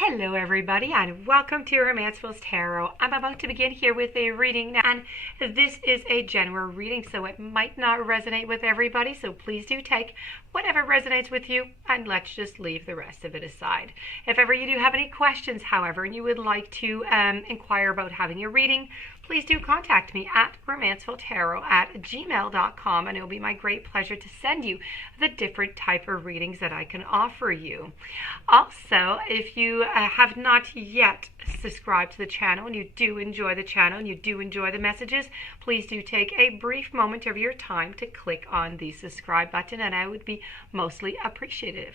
Hello everybody and welcome to Romancefull's Tarot. I'm about to begin here with a reading now, and this is a general reading, so it might not resonate with everybody, so please do take whatever resonates with you and let's just leave the rest of it aside. If ever you do have any questions, however, and you would like to inquire about having a reading, please do contact me at romancefulltarot@gmail.com, and it will be my great pleasure to send you the different type of readings that I can offer you. Also, if you have not yet subscribed to the channel and you do enjoy the channel and you do enjoy the messages, please do take a brief moment of your time to click on the subscribe button, and I would be mostly appreciative.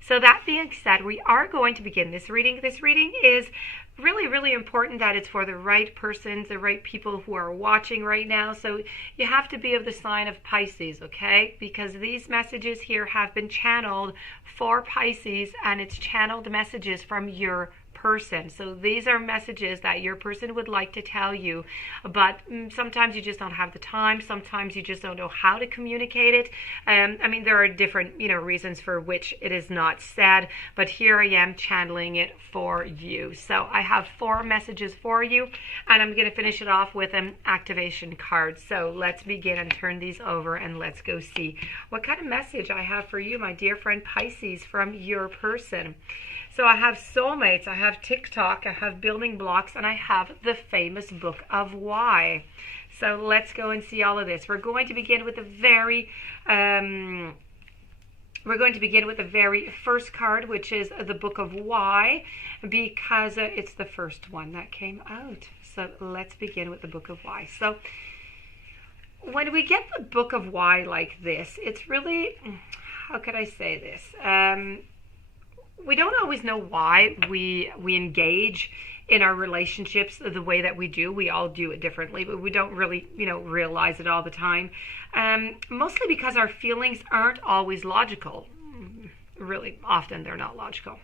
So that being said, we are going to begin this reading. This reading is really important that it's for the right persons, the right people who are watching right now. So you have to be of the sign of Pisces, okay? Because these messages here have been channeled for Pisces, and it's channeled messages from your person. So these are messages that your person would like to tell you, but sometimes you just don't have the time. Sometimes you just don't know how to communicate it. I mean, there are different, reasons for which it is not said, but here I am channeling it for you. So I have 4 messages for you, and I'm going to finish it off with an activation card. So let's begin and turn these over, and let's go see what kind of message I have for you, my dear friend Pisces, from your person. So I have soulmates, I have TikTok, I have building blocks, and I have the famous book of why. So let's go and see all of this. We're going to begin with the very first card, which is the book of why, because it's the first one that came out. So let's begin with the book of why. So when we get the book of why like this, it's really, how could I say this? We don't always know why we engage in our relationships the way that we do. We all do it differently, but we don't really, realize it all the time. Mostly because our feelings aren't always logical. Really, often they're not logical.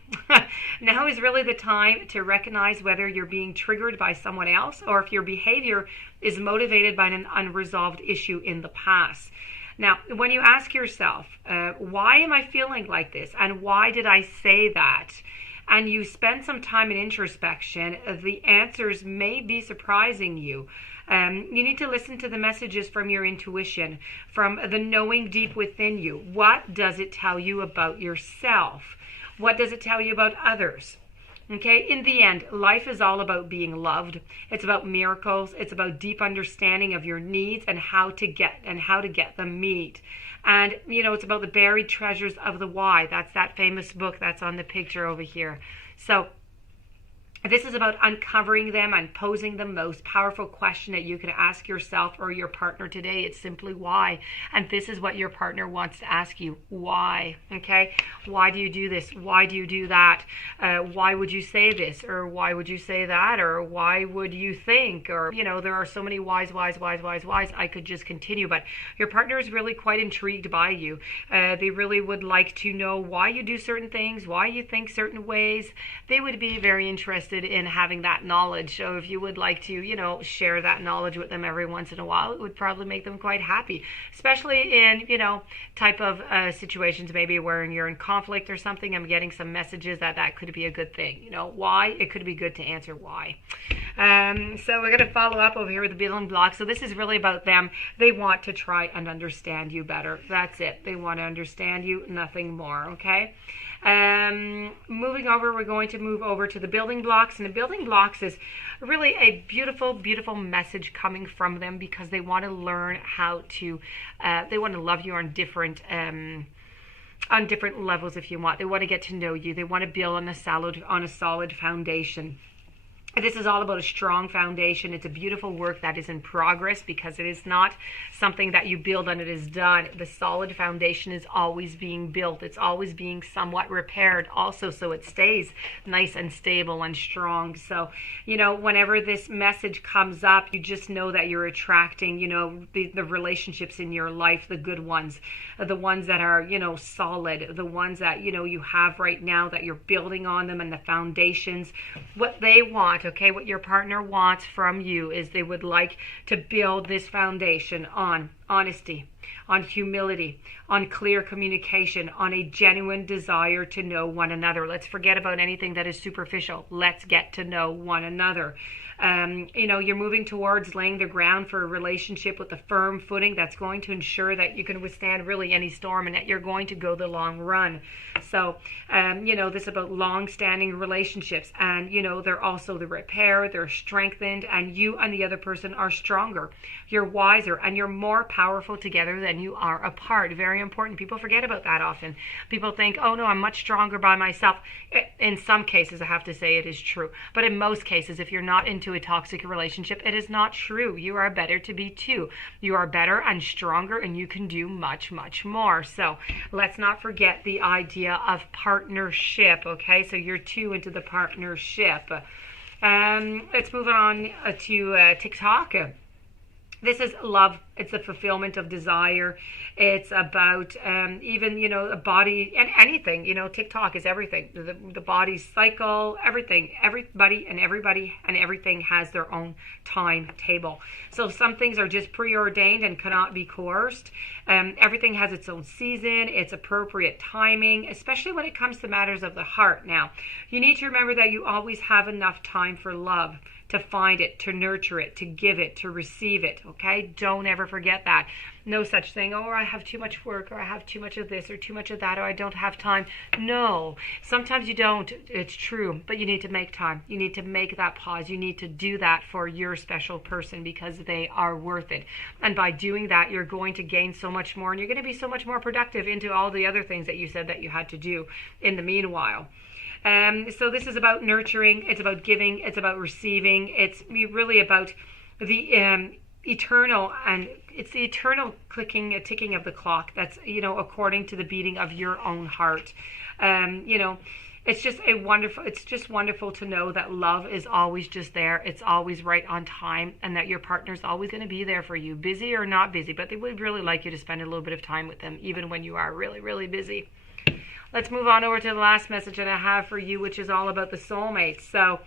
Now is really the time to recognize whether you're being triggered by someone else or if your behavior is motivated by an unresolved issue in the past. Now, when you ask yourself, why am I feeling like this? And why did I say that? And you spend some time in introspection, the answers may be surprising you. You need to listen to the messages from your intuition, from the knowing deep within you. What does it tell you about yourself? What does it tell you about others? Okay, in the end, life is all about being loved. It's about miracles. It's about deep understanding of your needs and how to get them met. And, it's about the buried treasures of the why. That's that famous book that's on the picture over here. So this is about uncovering them and posing the most powerful question that you can ask yourself or your partner today. It's simply why. And this is what your partner wants to ask you. Why? Okay? Why do you do this? Why do you do that? Why would you say this? Or why would you say that? Or why would you think? Or, there are so many whys. I could just continue. But your partner is really quite intrigued by you. They really would like to know why you do certain things, why you think certain ways. They would be very interested in having that knowledge. So if you would like to, share that knowledge with them every once in a while, it would probably make them quite happy, especially in, type of situations maybe where you're in conflict or something. I'm getting some messages that could be a good thing. Why? It could be good to answer why. So we're going to follow up over here with the building blocks. So this is really about them. They want to try and understand you better. That's it. They want to understand you, nothing more. Okay. Moving over, we're going to move over to the building blocks, and the building blocks is really a beautiful message coming from them because they want to learn how to they want to love you on different levels, if you want. They want to get to know you. They want to build on a solid foundation. This is all about a strong foundation. It's a beautiful work that is in progress because it is not something that you build and it is done. The solid foundation is always being built. It's always being somewhat repaired also, so it stays nice and stable and strong. So, whenever this message comes up, you just know that you're attracting, the relationships in your life, the good ones, the ones that are, solid, the ones that, you have right now that you're building on them, and the foundations, what they want. Okay, what your partner wants from you is they would like to build this foundation on honesty, on humility, on clear communication, on a genuine desire to know one another. Let's forget about anything that is superficial. Let's get to know one another. You're moving towards laying the ground for a relationship with a firm footing that's going to ensure that you can withstand really any storm and that you're going to go the long run. So, this is about long-standing relationships, and, they're also the repair, they're strengthened, and you and the other person are stronger. You're wiser, and you're more powerful together than you are apart. Very important. People forget about that often. People think, oh no, I'm much stronger by myself. In some cases, I have to say it is true. But in most cases, if you're not into a toxic relationship, it is not true. You are better to be two. You are better and stronger, and you can do much, much more. So let's not forget the idea of partnership. Okay, so you're two into the partnership. Let's move on to TikTok. This is love. It's the fulfillment of desire. It's about even, a body and anything. TikTok is everything. The body cycle, everything. Everybody and everything has their own timetable. So some things are just preordained and cannot be coerced. Everything has its own season, its appropriate timing, especially when it comes to matters of the heart. Now, you need to remember that you always have enough time for love, to find it, to nurture it, to give it, to receive it, okay? Don't ever forget that. No such thing, oh, I have too much work, or I have too much of this, or too much of that, or I don't have time. No, sometimes you don't, it's true, but you need to make time. You need to make that pause. You need to do that for your special person because they are worth it. And by doing that, you're going to gain so much more, and you're going to be so much more productive into all the other things that you said that you had to do in the meanwhile. So this is about nurturing, it's about giving, it's about receiving, it's really about the eternal, and it's the eternal ticking of the clock that's, according to the beating of your own heart. It's just wonderful to know that love is always just there. It's always right on time, and that your partner's always going to be there for you, busy or not busy, but they would really like you to spend a little bit of time with them, even when you are really, really busy. Let's move on over to the last message that I have for you, which is all about the soulmates. So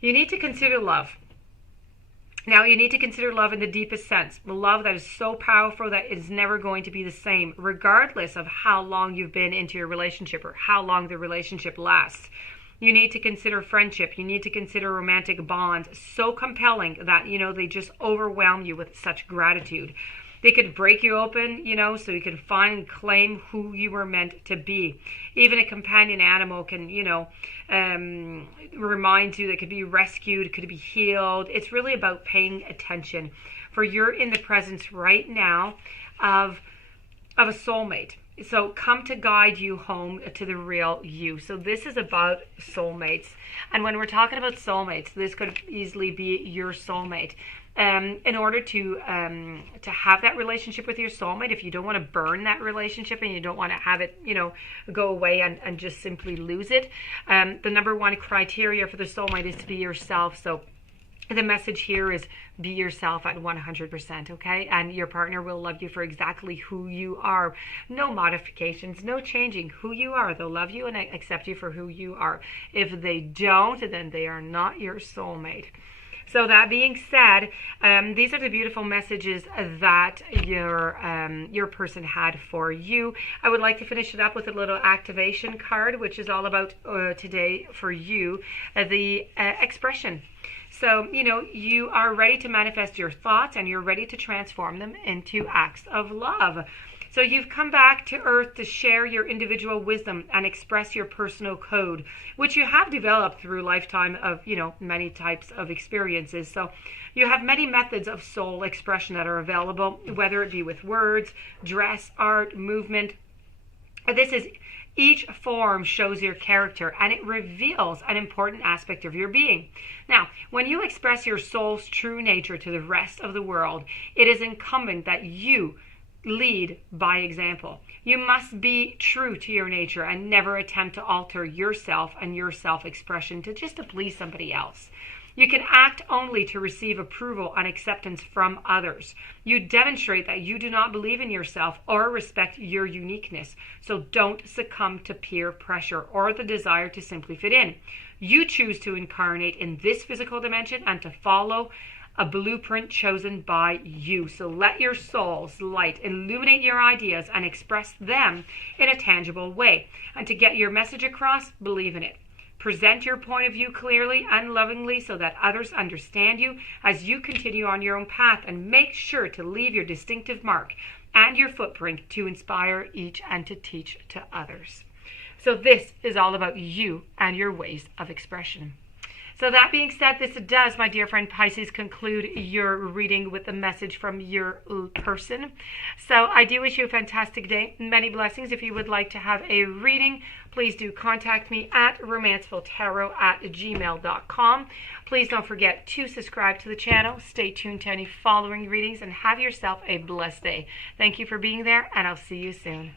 you need to consider love. Now, you need to consider love in the deepest sense. Love that is so powerful that it is never going to be the same, regardless of how long you've been into your relationship or how long the relationship lasts. You need to consider friendship. You need to consider romantic bonds so compelling that, they just overwhelm you with such gratitude. They could break you open, so you can find and claim who you were meant to be. Even a companion animal can, remind you that it could be rescued, it could be healed. It's really about paying attention. For you're in the presence right now of a soulmate. So come to guide you home to the real you. So this is about soulmates. And when we're talking about soulmates, this could easily be your soulmate. In order to have that relationship with your soulmate, if you don't want to burn that relationship and you don't want to have it, go away and just simply lose it, the number one criteria for the soulmate is to be yourself. So the message here is be yourself at 100%, okay? And your partner will love you for exactly who you are. No modifications, no changing who you are. They'll love you and accept you for who you are. If they don't, then they are not your soulmate. So that being said, these are the beautiful messages that your person had for you. I would like to finish it up with a little activation card, which is all about today for you, the expression. So, you are ready to manifest your thoughts and you're ready to transform them into acts of love. So you've come back to Earth to share your individual wisdom and express your personal code, which you have developed through a lifetime of, many types of experiences. So you have many methods of soul expression that are available, whether it be with words, dress, art, movement. Each form shows your character and it reveals an important aspect of your being. Now, when you express your soul's true nature to the rest of the world, it is incumbent that you lead by example. You must be true to your nature and never attempt to alter yourself and your self-expression to please somebody else. You can act only to receive approval and acceptance from others. You demonstrate that you do not believe in yourself or respect your uniqueness, so don't succumb to peer pressure or the desire to simply fit in. You choose to incarnate in this physical dimension and to follow a blueprint chosen by you. So let your soul's light illuminate your ideas and express them in a tangible way. And to get your message across, believe in it. Present your point of view clearly and lovingly so that others understand you as you continue on your own path, and make sure to leave your distinctive mark and your footprint to inspire each and to teach to others. So this is all about you and your ways of expression. So that being said, this does, my dear friend Pisces, conclude your reading with a message from your person. So I do wish you a fantastic day. Many blessings. If you would like to have a reading, please do contact me at romancefulltarot@gmail.com. Please don't forget to subscribe to the channel. Stay tuned to any following readings and have yourself a blessed day. Thank you for being there, and I'll see you soon.